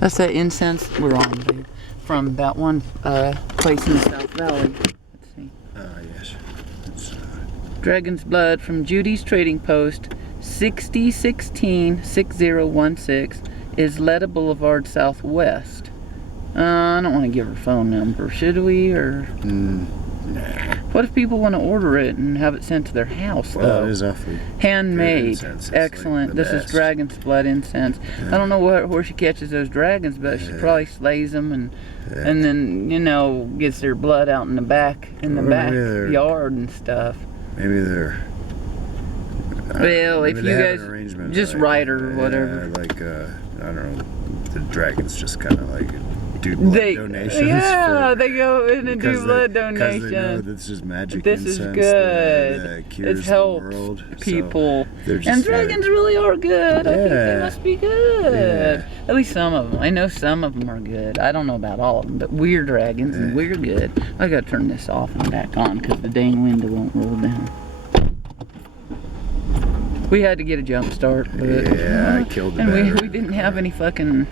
That's that incense we're on, dude. From that one place in the South Valley. Let's see. Yes. It's, Dragon's Blood from Judy's Trading Post, 6016-6016, Isleta Boulevard Southwest. I don't want to give her phone number, should we? Or nah. what if people want to order it and have it sent to their house, though? Well, it is awfully handmade. good incense. It's Excellent. Like the This best. is Dragon's Blood incense. Yeah. I don't know where she catches those dragons, but she probably slays them and then, you know, gets their blood out in the back backyard and stuff. Maybe they're. Well, if maybe you they have guys an arrangement just like, write her or whatever. Like I don't know, the dragons just kind of like do blood donations. Yeah, they go in and do blood Because they know donations. this is magic This is incense good. that cures It's the helped world. people. So they're just And dragons really are good. I think they Yeah. must be good. Yeah. At least some of them. I know some of them are good. I don't know about all of them, but we're dragons and we're good. I gotta turn this off and back on because the dang window won't roll down. We had to get a jump start, but I killed the and we battery. didn't have any fucking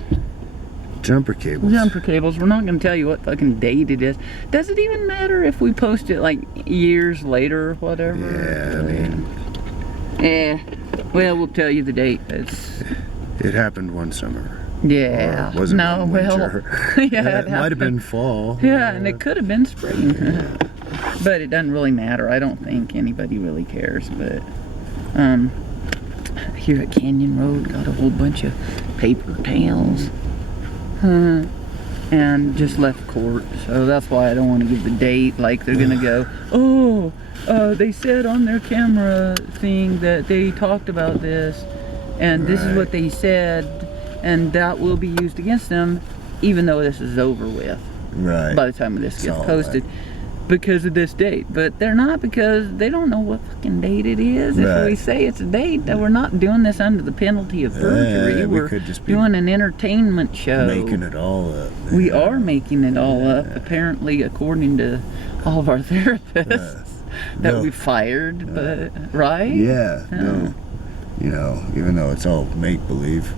Jumper cables. jumper cables. We're not gonna tell you what fucking date it is. Does it even matter if we post it like years later or whatever? Yeah, I mean, well, we'll tell you the date. it happened one summer. Yeah. Or it wasn't No, one well, winter. yeah, it might have been fall. Yeah, and it could have been spring. But it doesn't really matter. I don't think anybody really cares. But here at Canyon Road, got a whole bunch of paper towels. And just left court, so that's why I don't want to give the date. Like they're gonna go, oh, they said on their camera thing that they talked about this, and this is what they said, and that will be used against them, even though this is over with. Right. By the time this gets all posted, because of this date. But they're not, because they don't know what fucking date it is. If we say it's a date, that we're not doing this under the penalty of perjury. we We're could just be doing an entertainment show. making it all up. We are making it all up, apparently, according to all of our therapists that no. we fired. But right? Yeah. Yeah. No. You know, even though it's all make believe,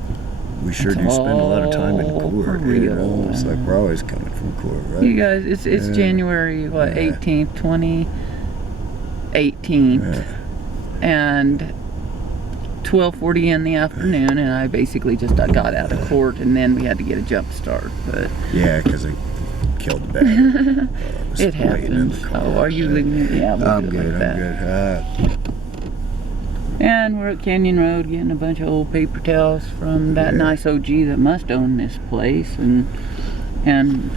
we sure do spend a lot of time in all court. for You real. know, it's like we're always coming from court, right? You guys, it's January what 18th, 2018, and 12:40 in the afternoon, and I basically just got out of court, and then we had to get a jump start. But yeah, because I killed the battery. it happens. Oh, are you leaving? Yeah, we'll I'm do it good. like I'm that. good. And we're at Canyon Road getting a bunch of old paper towels from that nice OG that must own this place, and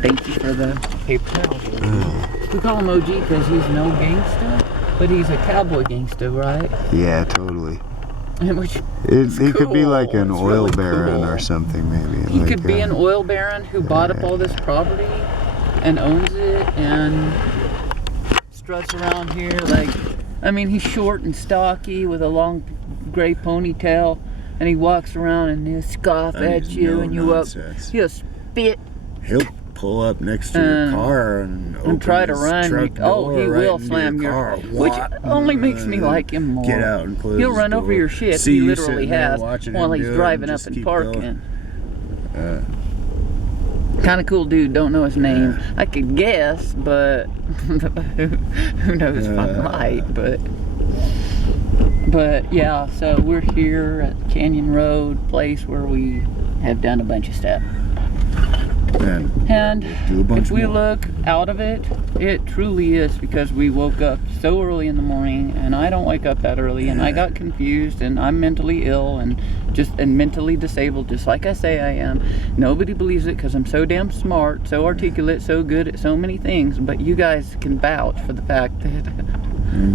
thank you for the paper towels. We call him OG because he's no gangsta, but he's a cowboy gangsta, right? Yeah, totally. Which He could be like an It's oil really baron cool. or something, maybe. He like, could be an oil baron who bought up all this property and owns it and struts around here like, I mean, he's short and stocky with a long gray ponytail, and he walks around and he'll scoff at you, and he'll spit He'll pull up next to your car and open try to his run. truck Oh, he door right will into slam your car. which only makes me like him more. Get out and close He'll his run door. over your shit. See He you literally sitting there has watching while him he's do it driving and up just and keep parking. going. Kind of cool dude, don't know his name. I could guess, but who knows if I'm right, but yeah, so we're here at Canyon Road, place where we have done a bunch of stuff. And do a bunch if we more. look out of it, it truly is because we woke up so early in the morning, and I don't wake up that early, and I got confused, and I'm mentally ill and mentally disabled, just like I say I am. Nobody believes it because I'm so damn smart, so articulate, so good at so many things, but you guys can vouch for the fact that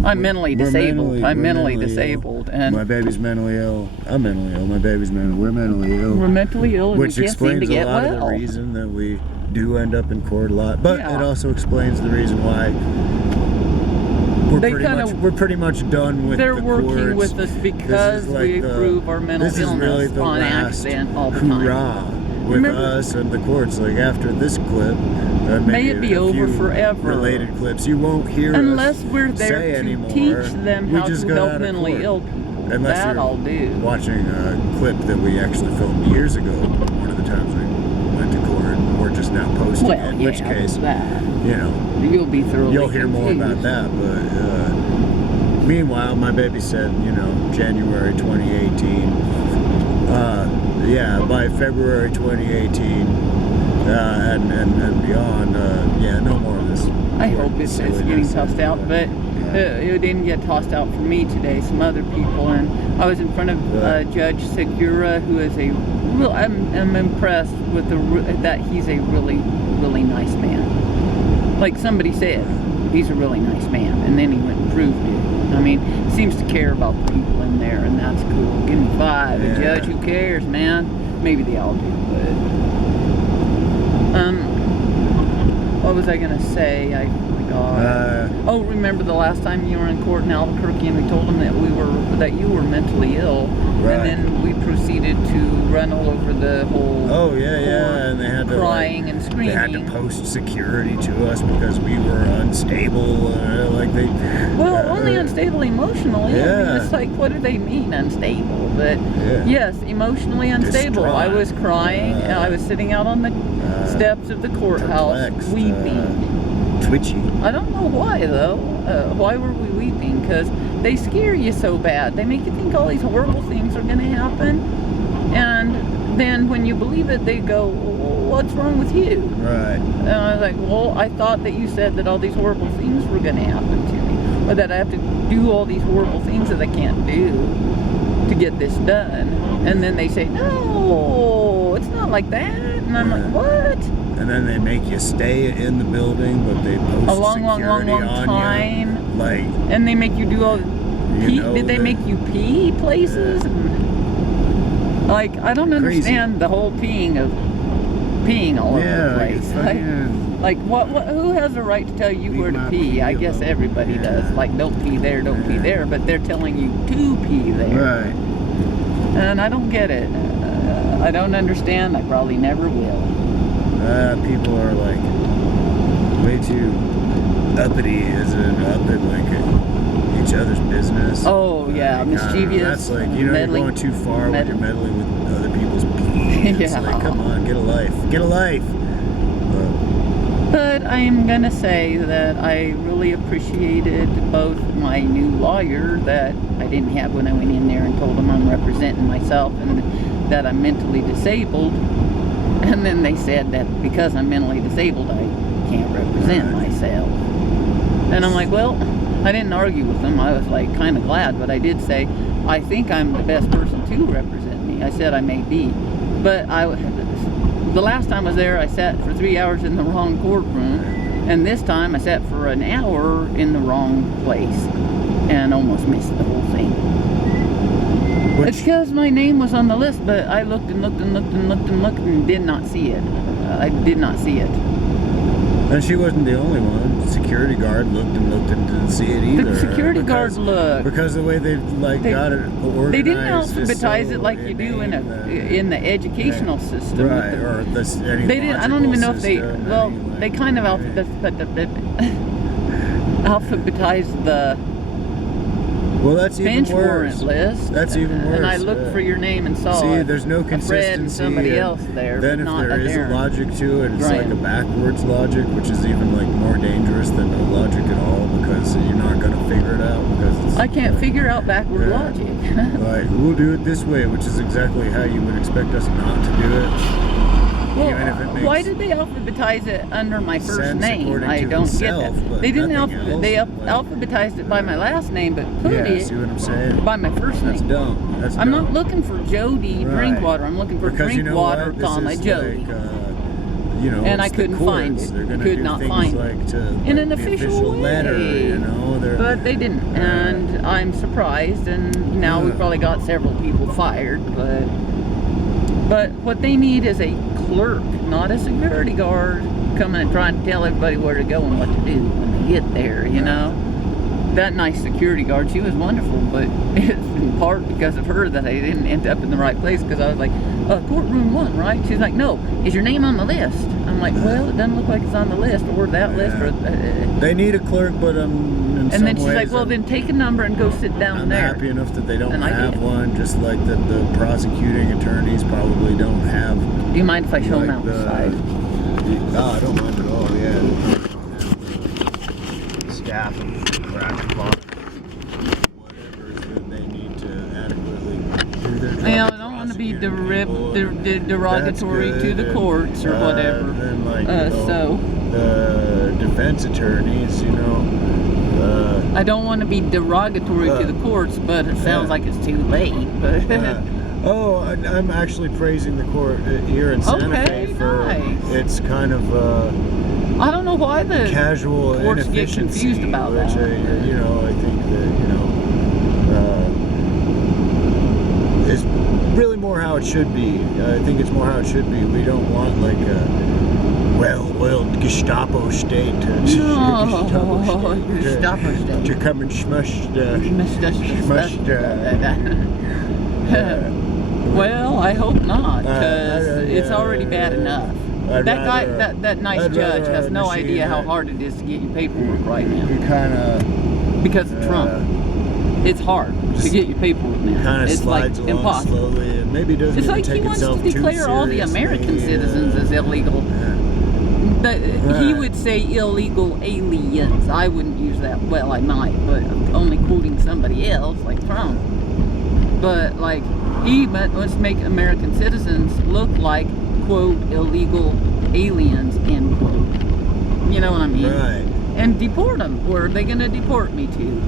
I'm mentally disabled. I'm mentally disabled, and my baby's mentally ill. I'm mentally ill. My baby's we're mentally ill. we're mentally ill, and Which we can't seem to explains get a lot well. of the reason that we do end up in court a lot. But Yeah. it also explains the reason why we're pretty much done with They're the working courts. with us because like we prove our mental this is illness really the on last accident all the time. hurrah with Remember- us and the courts. Like after this clip, May maybe it be a over few forever. related clips, you won't hear Unless us we're there say to anymore. teach them We how just to got help out of mentally court. ill people. Unless That you're I'll do. watching a clip that we actually filmed years ago. One of the times we in which yeah, case, that. you know, You'll be thoroughly you'll hear more about confused. that. But meanwhile, my baby said, you know, January 2018. Yeah, by February 2018 and beyond, yeah, no more of this. I hope it's getting silliness. tossed out, but it didn't get tossed out for me today. Some other people, and I was in front of Judge Segura, who is a real. I'm impressed with that he's a really, really nice man. Like somebody said, he's a really nice man, and then he went and proved it. I mean, he seems to care about the people in there, and that's cool. Give me 5. Yeah. A judge who cares, man. Maybe they all do, but what was I gonna say? I forgot. Oh, remember the last time you were in court in Albuquerque, and we told them that you were mentally ill, Right. and then we proceeded to run all over the whole. Oh yeah, and they had to crying and screaming. They had to post security to us because we were unstable. Only unstable emotionally. I mean, Yeah. it's like, what do they mean unstable? But Yeah. yes, emotionally unstable. I Distraught. was crying, and I was sitting out on the steps of the courthouse perplexed, weeping. Twitchy. I don't know why though. Why were we weeping? Because they scare you so bad. They make you think all these horrible things are going to happen, and then when you believe it, they go, "What's wrong with you?" Right. And I was like, "Well, I thought that you said that all these horrible things were going to happen to me, or that I have to do all these horrible things that I can't do to get this done." And then they say, "No, it's not like that." And I'm like, "What?" And then they make you stay in the building, but they post A long security on time. you. Like, And they make you do all. You know Did they that- make you pee places? Like, I don't Crazy. understand the whole peeing all over the place. Like what? Who has the right to tell you Leave where to my pee? pee I guess alone. everybody Yeah. does. Like, don't pee there, don't pee Yeah. there. But they're telling you to pee there, right. and I don't get it. I don't understand. I probably never will. People are like way too uppity as an up in like each other's business. Oh yeah, mischievous. That's like, you know, meddling. you're going too far when you're meddling with other people's pee. It's Yeah. like, come on, get a life. Get a life. But I am gonna say that I really appreciated both my new lawyer that I didn't have when I went in there and told him I'm representing myself and that I'm mentally disabled. And then they said that because I'm mentally disabled, I can't represent myself. And I'm like, well, I didn't argue with them. I was like kind of glad, but I did say, I think I'm the best person to represent me. I said I may be, but the last time I was there, I sat for 3 hours in the wrong courtroom, and this time I sat for an hour in the wrong place and almost missed the whole thing. It's because my name was on the list, but I looked and looked and looked and looked and looked and did not see it. I did not see it. And she wasn't the only one. The security guard looked and didn't see it either. The security guard looked. Because the way they've got it organized. They didn't alphabetize is it so like you do in inane, the educational system. Right, or any They didn't. I don't even know if they. system, Well, any, they kind of alphabetized the well, that's even bench worse. warrant list. That's even worse. And I looked for your name and saw See, there's no a Fred consistency. and somebody else there. Then but if not there is a Darren. logic to it, it's Right. like a backwards logic, which is even like more dangerous than no logic at all, because you're not going to figure it out. Because it's, I can't figure out backward Yeah. logic. like, we'll do it this way, which is exactly how you would expect us not to do it. Well, Even if it makes why did they alphabetize it under my first sense name? according I to don't himself, get that. but They didn't nothing else, like- alphabetized it by my last name, but put Yeah, it see what I'm saying? by my first That's name. dumb. That's I'm dumb. not looking for Jody Right. Drinkwater. I'm looking for Because you know Drinkwater, what? This comma is Jody. like, you know, And I it's the couldn't find courts. it. They're I gonna could do not things find it. like to In like an the official letter, way. you know. But they didn't, and I'm surprised. And now we Yeah. probably got several people fired. But what they need is a clerk, not a security guard, coming and trying to tell everybody where to go and what to do when they get there. You know, that nice security guard, she was wonderful, but it's in part because of her that I didn't end up in the right place. Because I was like, courtroom 1, right? She's like, no, is your name on the list? I'm like, well, it doesn't look like it's on the list, or that list, or. They need a clerk, but in some And then she's ways, like, well, then take a number and go sit down I'm there. happy enough that they don't And I have did. one, just like that the prosecuting attorneys probably don't have. Do you mind if I show them like, outside? No, I don't mind at all. yeah, staff of crackpot, whatever that they need to adequately do their job. I don't want to be prosecuting people, derogatory that's to the good, courts or whatever. Then, like, So the defense attorneys, I don't want to be derogatory to the courts, but it sounds like it's too late. But I'm actually praising the court here in Santa Fe for nice. its kind of I don't know why the casual courts get inefficiency, confused about which that. I think that is really more how it should be. I think it's more how it should be. We don't want like a well-oiled Gestapo state to to come and smush the Well, I hope not, because it's already bad enough. That nice judge has no idea how hard it is to get your paperwork right now. You kind of Because of Trump. It's hard to get your paperwork now. kind of It's like slides along impossible. slowly, and maybe doesn't It's even like take he wants to itself too declare all the American seriously, citizens as illegal. He would say illegal aliens. I wouldn't use that. Well, I might, but I'm only quoting somebody else, like Trump. But like he wants to make American citizens look like quote illegal aliens end quote. You know what I mean? Right. And deport them. Where are they going to deport me to?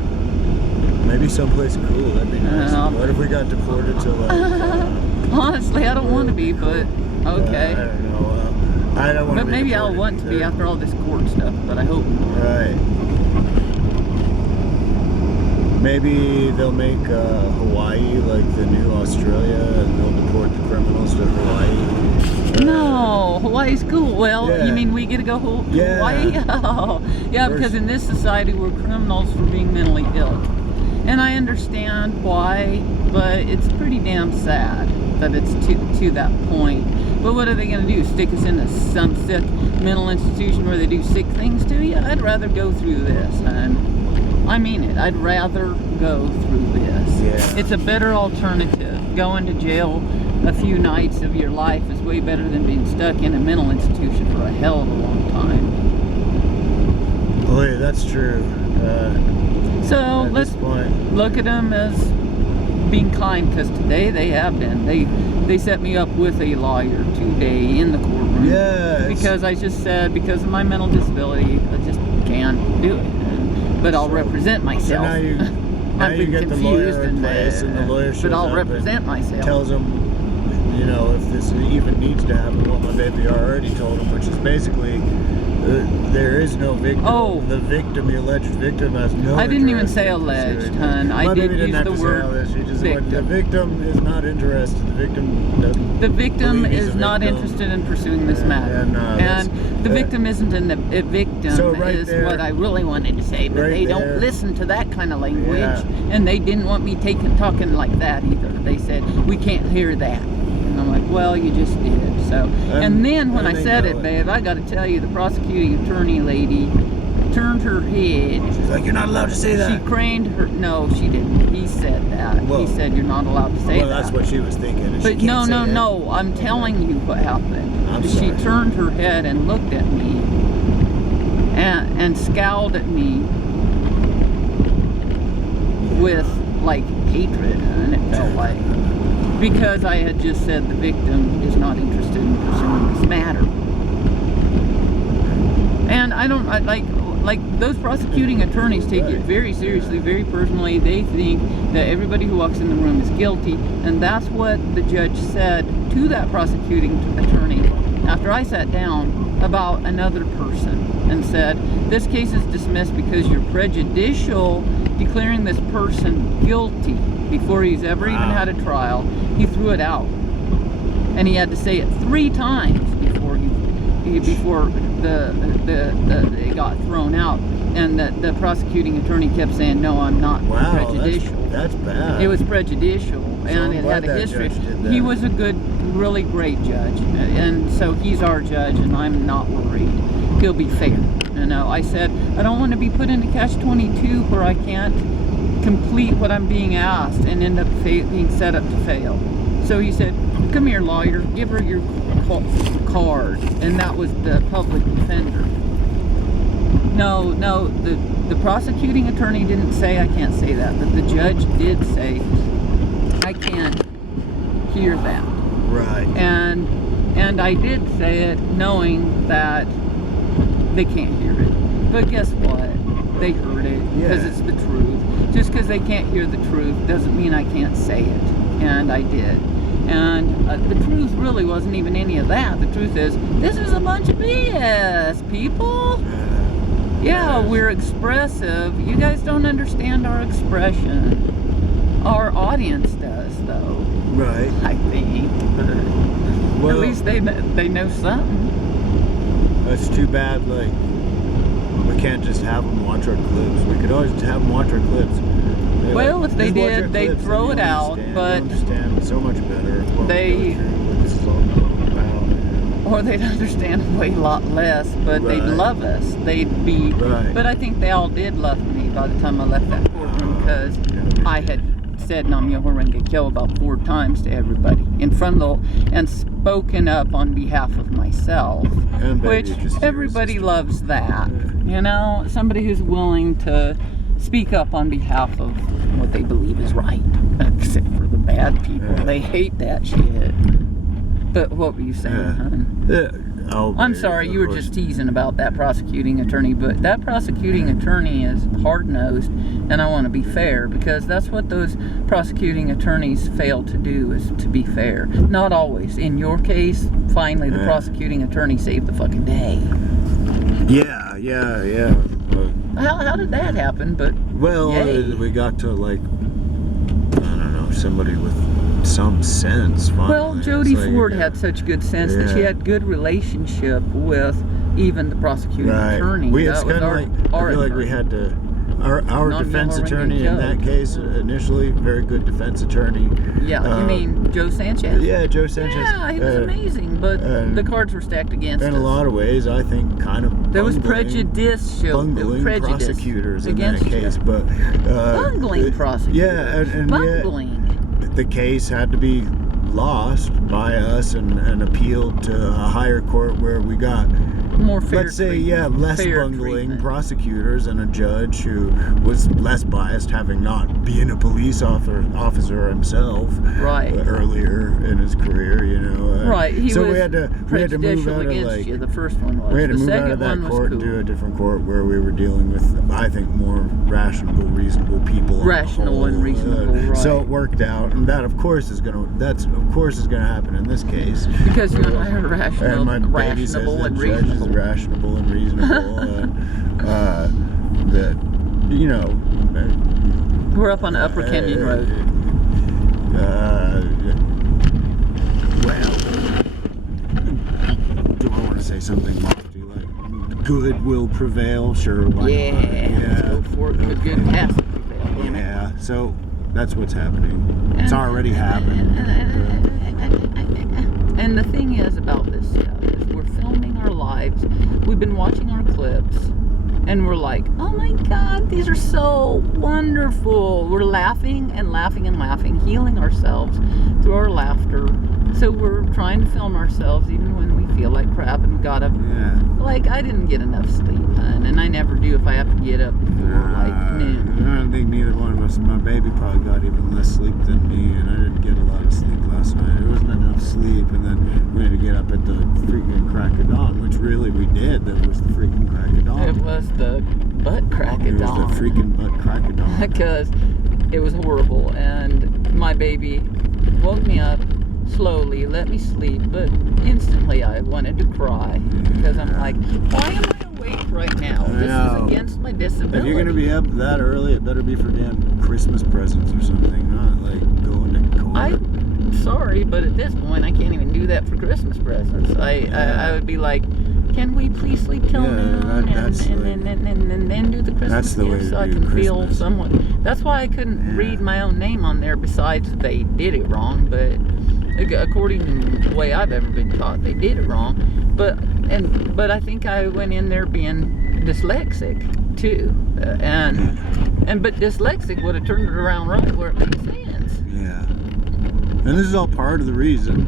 Maybe someplace cool. That'd be nice. What if we got deported to like? Honestly, I don't want to be, but okay. I don't know. I don't want to. But maybe I'll want to be after all this court stuff. But I hope not. Right. Maybe they'll make Hawaii like the new Australia, and they'll deport the criminals to Hawaii. No, Hawaii's cool. Well, Yeah. you mean we get to go to Yeah. Hawaii? Oh, yeah, because in this society we're criminals for being mentally ill. And I understand why, but it's pretty damn sad that it's to that point. But what are they going to do? Stick us in some sick mental institution where they do sick things to you? I'd rather go through this, and I mean it. I'd rather go through this. Yeah. It's a better alternative. Going to jail a few nights of your life is way better than being stuck in a mental institution for a hell of a long time. Oh yeah, that's true. So At let's this point. look at them as being kind, because today they have been. They set me up with a lawyer today in the courtroom. Yes. Because I just said, because of my mental disability, I just can't do it. But I'll represent myself. So now you I've been get the confused lawyer in place, and the lawyer shows but I'll up represent and myself. tells him, if this even needs to happen, what my baby already told him, which is basically there is no victim. Oh. The victim, the alleged victim, has no. I didn't even interest say in alleged, pursuing hun. this. I My did baby didn't use have the to say word all this. She just victim. The victim is not interested. The victim doesn't. The victim believe he's is a not victim. interested in pursuing this matter. And The victim isn't a victim, So right is there- what I really wanted to say. But right they there- don't listen to that kind of language. Yeah. And they didn't want me talking like that either. They said, we can't hear that. And I'm like, well, you just did. So, and then when I they said know it, babe, I got to tell you, the prosecuting attorney lady turned her head. She's like, you're not allowed to say She that. craned her. No, she didn't. He said that. Well- he said you're not allowed to say Well, that. that's what she was thinking. and she But can't no, say no, that. no. I'm telling you what happened. I'm She sorry. turned her head and looked at me and scowled at me with like hatred, and it felt like, because I had just said the victim is not interested in pursuing this matter. And I like those prosecuting attorneys take it very seriously, very personally. They think that everybody who walks in the room is guilty, and that's what the judge said to that prosecuting attorney after I sat down about another person, and said, this case is dismissed because you're prejudicial, declaring this person guilty before he's ever even had a trial. He threw it out, and he had to say it 3 times before it got thrown out. And the prosecuting attorney kept saying, no, I'm not prejudicial. That's bad. It was prejudicial, and I'm it glad had a that history. judge did that. He was a good, really great judge, and so he's our judge, and I'm not worried. He'll be fair. I said, I don't want to be put into catch-22 where I can't complete what I'm being asked and end up being set up to fail. So he said, come here, lawyer, give her your card. And that was the public defender. No, the prosecuting attorney didn't say I can't say that, but the judge did say I can't hear that. Right. And I did say it knowing that they can't hear it. But guess what? They heard it because Yeah. it's the truth. Just because they can't hear the truth doesn't mean I can't say it. And I did. And the truth really wasn't even any of that. The truth is, this is a bunch of BS, people. Yeah, we're expressive. You guys don't understand our expression. Our audience does, though. Right. I think. Well, At least they know something. That's too bad. Like, we can't just have them watch our clips. We could always have them watch our clips. Well, if they just watch did, our they'd clips, throw then it you'll out, understand. but- You'll understand so much better what They- we're going through, what this is all about. Or they'd understand a way lot less, but they'd Right. love us. They'd be. Right. But I think they all did love me by the time I left that courtroom because I had said Nam Myoho Renge Kyo about 4 times to everybody in front of and spoken up on behalf of myself, And baby, which just your everybody sister. loves that. You know, somebody who's willing to speak up on behalf of what they believe is right, except for the bad people. Yeah. They hate that shit. But what were you saying, Yeah. hon? Oh, I'm baby, sorry, of you were course. just teasing about that prosecuting attorney, but that prosecuting attorney is hard-nosed, and I want to be fair, because that's what those prosecuting attorneys fail to do, is to be fair. Not always. In your case, finally, the Yeah. prosecuting attorney saved the fucking day. Yeah. How did that happen? But Well, yay. we got to, like, I don't know, somebody with some sense, finally. Well, Jody It's like, Ford had such good sense that she Yeah. had good relationship with even the prosecuting Right. attorney. It's That was kind of our- like, our I feel like we attorney. had to, our Not defense Myoho Renge attorney Kyo. in that case, initially, very good defense attorney. Yeah, you mean Joe Sanchez? Yeah, Joe Sanchez. Yeah, he was amazing, but the cards were stacked against In us. a lot of ways, I think, kind of There was bungling- prejudice. There was bungling prejudice prosecutors in that against case, you. but Bungling prosecutors. Yeah, and Bungling. yet the case had to be lost by us and appealed to a higher court where we got, More fair let's say, treatment. less Fair bungling treatment. prosecutors and a judge who was less biased, having not been a police officer himself Right. earlier in his career, you know. Right, he so was we had to move prejudicial out of, against like, you. The first one was. we had to the move second out of that one court was and cool. do a different court where we were dealing with, I think, more rational, reasonable people. on the Rational and whole. reasonable, right. So it worked out, and that, of course, is gonna happen in this case. Because you and I are rational, And my baby says rational the and judge is reasonable. rational and reasonable. That, you know. We're up on Upper Kenyon Road. Well, do I want to say something lofty like good will prevail? Sure, why Yeah, not? let's go for it. Good has to prevail, damn it. Yeah, so that's what's happening. It's already happened. And the thing is about this stuff is we're filming our lives. We've been watching our clips, and we're like, oh my God, these are so wonderful. We're laughing and laughing and laughing, healing ourselves through our laughter. So we're trying to film ourselves even when we feel like crap, and we gotta, Yeah. like, I didn't get enough sleep, hun, and I never do if I have to get up before like noon. I don't think neither one of us. My baby probably got even less sleep than me, and I didn't get a lot of sleep last night. There wasn't enough sleep, and then we had to get up at the freaking crack of dawn, which really we did. That was the freaking crack of dawn. It was the butt crack It of was dawn. the freaking butt crack of dawn. Because it was horrible, and my baby woke me up slowly, let me sleep, but instantly I wanted to cry because I'm like, why am I awake right now? I This know. is against my disability. If you're gonna be up that early, it better be for damn Christmas presents or something, not like going to court. I'm sorry, but at this point I can't even do that for Christmas presents. I would be like, can we please sleep till noon and then do the Christmas that's the way gifts to so I do can feel Christmas. somewhat. That's why I couldn't read my own name on there, besides they did it wrong, but according to the way I've ever been taught, they did it wrong. But I think I went in there being dyslexic too, but dyslexic would have turned it around right where it made sense. Yeah. And this is all part of the reason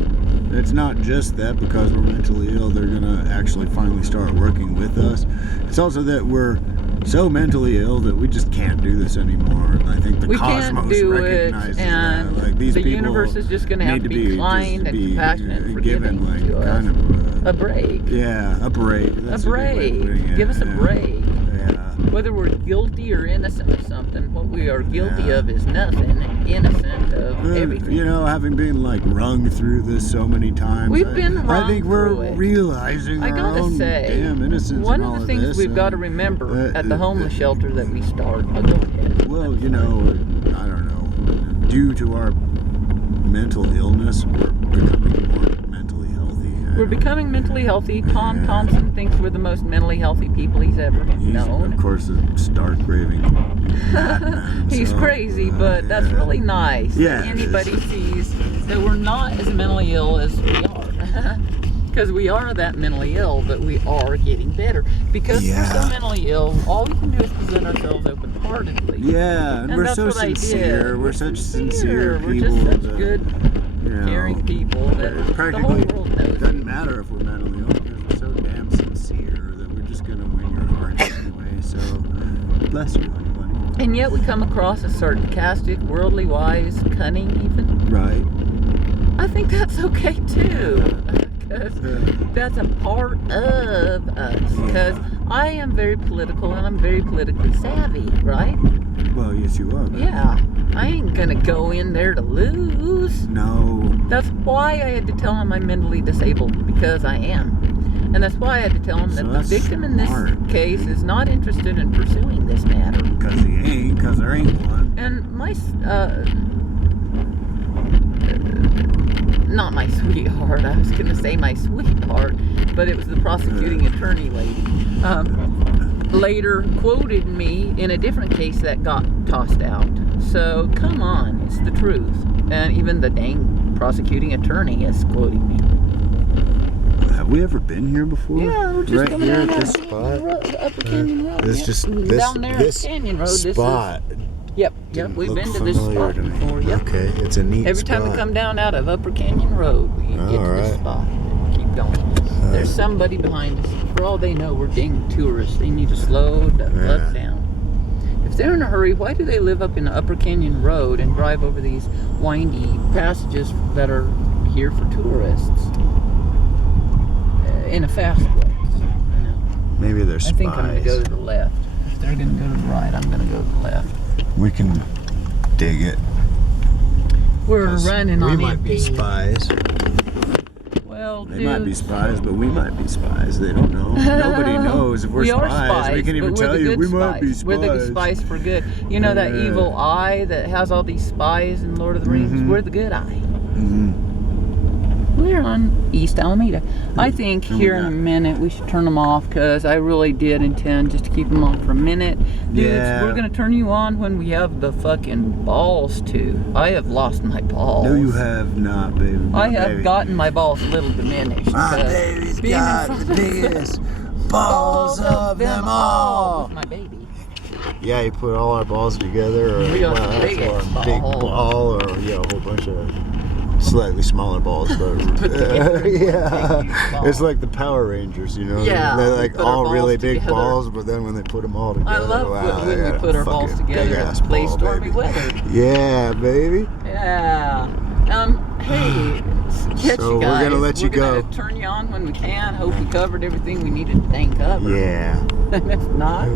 it's not just that because we're mentally ill, they're gonna actually finally start working with us. It's also that we're so mentally ill that we just can't do this anymore. And I think the We can't cosmos do it, recognizes and that. Like these the people universe is just gonna have need to be kind and compassionate and given forgiving to us. kind of A break. yeah, a break. That's A a good way of break. putting it. Give us a Yeah. break. Yeah. Whether we're guilty or innocent of something, what we are guilty Yeah. of is nothing. Innocent of Well, everything. you know, having been like wrung through this so many times, We've been I think wrung we're through it. realizing I our gotta own say, damn innocence. one in of all the things this, we've got to and, remember at the homeless shelter that we start. Oh, go ahead. well, you know, I don't know. Due to our mental illness, we're becoming more mentally healthy. We're becoming mentally healthy. Tom Thompson thinks we're the most mentally healthy people he's ever He's, known. of course, a stark raving madman. He's so, crazy, but that's yeah. really nice. Yeah, that it anybody is. sees that we're not as mentally ill as we are. Because we are that mentally ill, but we are getting better. Because we're so Yeah. mentally ill, all we can do is present ourselves open-heartedly. Yeah, and we're that's so what I sincere. did. We're such sincere We're people. just such that, good, you know, caring people that the whole practically world knows. doesn't matter if we're mentally ill because we're so damn sincere that we're just gonna win your heart anyway. So bless you, honey bunny. And yet we come across as sarcastic, worldly wise, cunning even. Right. I think that's okay too. Because that's a part of us. Because I am very political and I'm very politically savvy, right? Well, yes, you are. Yeah. I ain't gonna go in there to lose. No. That's why I had to tell him I'm mentally disabled, because I am. And that's why I had to tell him So that the that's victim in this smart. case is not interested in pursuing this matter. Because he ain't. Because there ain't one. And my, not my sweetheart, I was going to say my sweetheart, but it was the prosecuting attorney lady, later quoted me in a different case that got tossed out. So, come on, it's the truth. And even the dang prosecuting attorney is quoting me. Have we ever been here before? Yeah, we're just right coming here down at this Upper spot. Upper Canyon Road. This Yep. just this down there this at Canyon Road. spot. Yep, didn't we've look been to this familiar spot to me. before. Yep. Okay, it's a neat Every time we spot. come down out of Upper Canyon Road, we get to this Alright. spot. Keep going. There's somebody behind us. For all they know, we're dang tourists. They need to slow the fuck down. If they're in a hurry, why do they live up in the Upper Canyon Road and drive over these windy passages that are here for tourists in a fast way? You know? Maybe they're I spies. think I'm going to go to the left. If they're going to go to the right, I'm going to go to the left. We can dig it. We're running we on might empty. be spies. Well, They might be spies, but we might be spies. They don't know. Nobody knows if we're we spies. are spies. We can even but we're tell the you good we spies. might be spies. We're the spies for good. You know that Yeah. evil eye that has all these spies in Lord of the Rings? Mhm. We're the good eye. Mhm. We're on East Alameda. I think Who we here in got? a minute we should turn them off because I really did intend just to keep them on for a minute. Dudes, Yeah. we're going to turn you on when we have the fucking balls to. I have lost my balls. No, you have not, baby. I My have baby. gotten my balls a little diminished. My because baby's being in got front the of biggest balls of them all. With my baby. Yeah, you put all our balls together, or We got the that's biggest one big ball. ball, or yeah, a whole bunch of slightly smaller balls. But Put together in one yeah, big ball. it's like the Power Rangers, you know. Yeah, they're we like put our all balls really big together. balls, but then when they put them all together, I love wow, when they we got put a our balls fucking together big-ass to play ball, Stormy baby. Weather. Yeah, baby. Yeah. Hey, catch So you we're guys. gonna let you We're gonna go. turn you on when we can. Hope we covered everything we needed to dang cover. Yeah. And if not,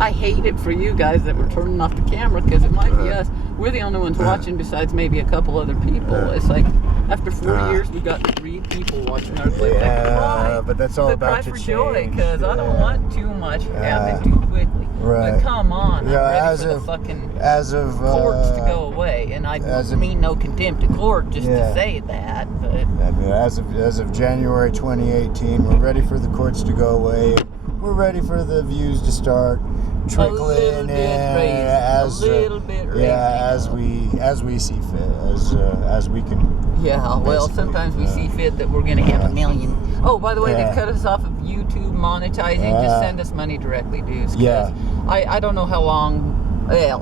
I hate it for you guys that were turning off the camera because it might be us. We're the only ones watching besides maybe a couple other people. It's like after 4 years, we got 3 people watching our clip. Yeah, but that's all But about cry to for change. joy because I don't Yeah. want too much happen too quickly. Right. But come on, Yeah, I'm ready as for the of- fucking As of courts to go away. And I as don't of- mean no contempt of court just Yeah. to say that. But I mean, as of January 2018, we're ready for the courts to go away. We're ready for the views to start trickling in as a little bit raising as up. we see fit, as we can. Yeah, well, Basically, sometimes we see fit that we're going to have a million. Oh, by the way, Yeah. they've cut us off of YouTube monetizing. Just send us money directly, dudes. 'cause Yeah. I don't know how long Well,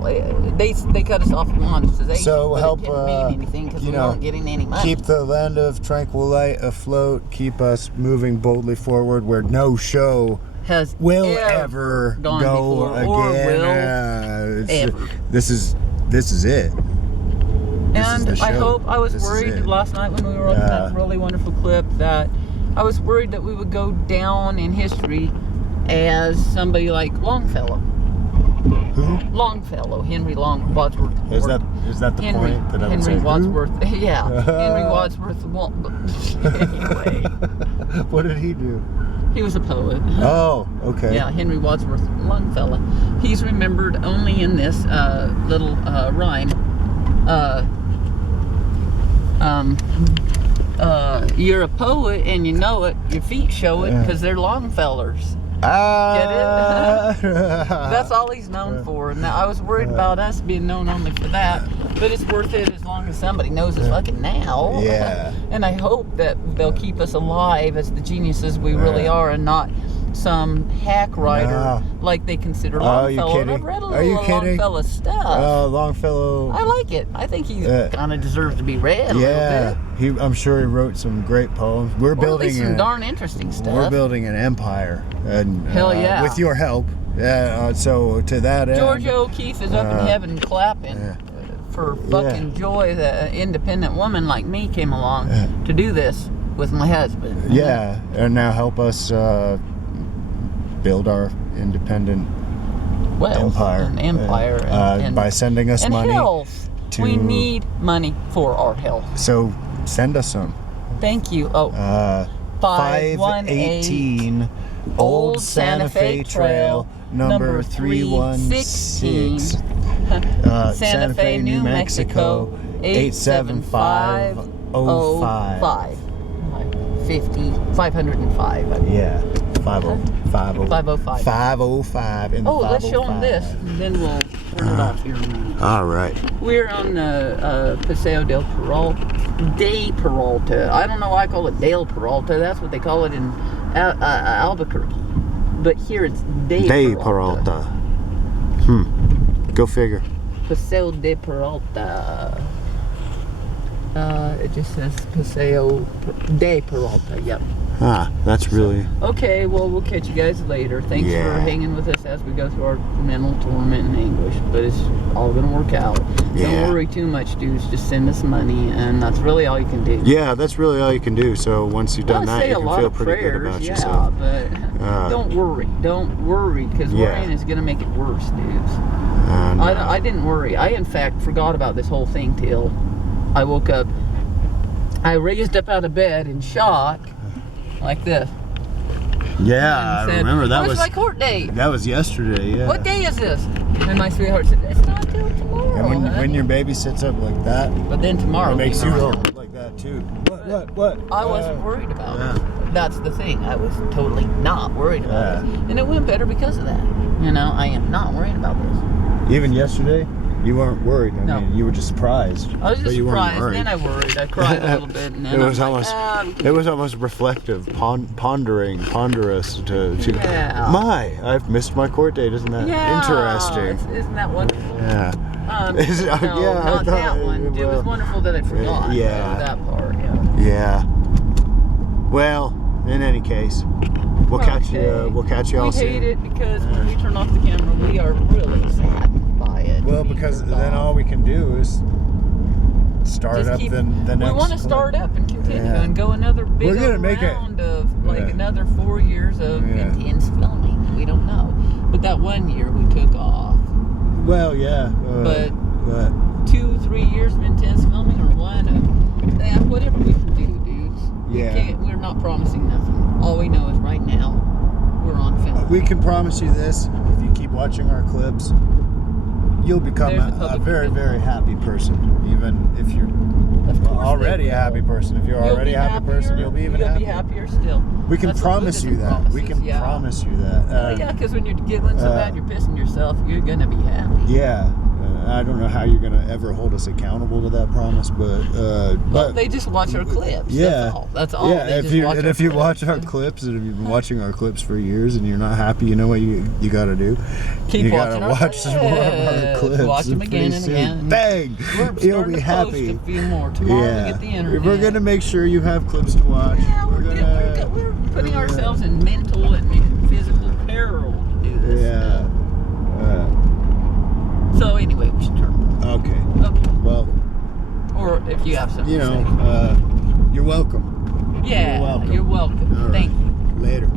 they cut us off of monetization. So but help, it didn't mean anything because you we know, weren't getting any money. keep the land of tranquil light afloat. Keep us moving boldly forward, where no show Has will ever gone go before, again. or will Ever. ever. This is it. This is And the I show. hope, I was This is worried it. last night when we were on that really wonderful clip that I was worried that we would go down in history as somebody like Longfellow. Who? Longfellow, Henry Wadsworth. Is that the Henry, point that I would Henry say? Wadsworth, yeah. Henry Wadsworth. Anyway, What did he do? he was a poet. Oh, okay. Yeah, Henry Wadsworth Longfellow. He's remembered only in this little rhyme. You're a poet and you know it. Your feet show it because they're Longfellers. Get it? That's all he's known for. And I was worried about us being known only for that, but it's worth it as long as somebody knows us fucking now. Yeah. And I hope that they'll keep us alive as the geniuses we really are, and not some hack writer like they consider Longfellow. And I've read a little of Longfellow stuff. Longfellow. I like it. I think he kind of deserves to be read a little bit. I'm sure he wrote some great poems. We're Or at building least some darn interesting stuff. We're building an empire, and Hell yeah. with your help. So to that end, Georgia O'Keeffe is up in heaven clapping for fucking joy that an independent woman like me came along to do this with my husband. Yeah, and now help us build our independent empire. An empire. And by sending us money. Health. We need money for our health. So send us some. Thank you. 518 Old Santa Fe Trail, number 316, Santa Fe, New Mexico, 87505. 505. Yeah, 505. 505. In the let's show them this, and then we'll turn it off here in a minute. All right. We're on Paseo de Peralta. I don't know why I call it Dale Peralta. That's what they call it in Albuquerque. But here it's De Peralta. Go figure. Paseo de Peralta. It just says Paseo de Peralta. Yep. That's really... Okay, well, we'll catch you guys later. Thanks for hanging with us as we go through our mental torment and anguish. But it's all going to work out. Don't worry too much, dudes. Just send us money, and that's really all you can do. Yeah, that's really all you can do. So once you've done that, you can feel pretty good about yourself. But don't worry. Don't worry, because worrying is going to make it worse, dudes. I didn't worry. I, in fact, forgot about this whole thing till I woke up. I raised up out of bed in shock, like this. Yeah, I remember that was my court date. That was yesterday. Yeah. What day is this? And my sweetheart said, "It's not till tomorrow." And when your baby sits up like that, but then tomorrow it makes you go like that too. What? I wasn't worried about it. That's the thing. I was totally not worried about it, and it went better because of that. You know, I am not worried about this. Even yesterday, you weren't worried. I mean, you were just surprised. I was just surprised. Then I worried. I cried a little bit, and then it was almost reflective, ponderous. I've missed my court date. Isn't that interesting? Isn't that wonderful? Yeah. Not that one. It was wonderful that I forgot. That part. Yeah. Well, in any case, we'll catch you. We'll catch you all soon. We hate it because when we turn off the camera, we are really saddened by it. Well, because then all we can do is start up the next. We want to start up and continue and go another big round of another 4 years of intense filming. We don't know, but that 1 year we took off. Well, yeah. But 2-3 years of intense filming, or one of whatever we can do, dudes. We're not promising nothing. All we know is right now we're on film. We can promise you this: if you keep watching our clips, you'll become a very, very happy person. Even if you're already a happy person. If you're already a happy person, you'll be even happier. You'll be happier still. We can promise you that. We can promise you that. Because when you're giggling so bad you're pissing yourself, you're going to be happy. Yeah. I don't know how you're gonna ever hold us accountable to that promise, but They just watch our clips. yeah, That's all. yeah. They If just you watch and our if you clips. watch our clips, and if you've been watching our clips for years and you're not happy, you know what you got to do. Keep you watching gotta our watch some more of our clips. clips. Watch them and again pretty and soon, again. Bang! We're You'll starting be to happy. post a few more tomorrow to get the internet. We're gonna make sure you have clips to watch. Yeah, we're putting ourselves in mental and physical peril to do this. Yeah. So anyway, we should turn. Okay. Okay. Well, Or if you have something you to know, say. you're welcome. Yeah, you're welcome. You're welcome. All right. Thank you. Later.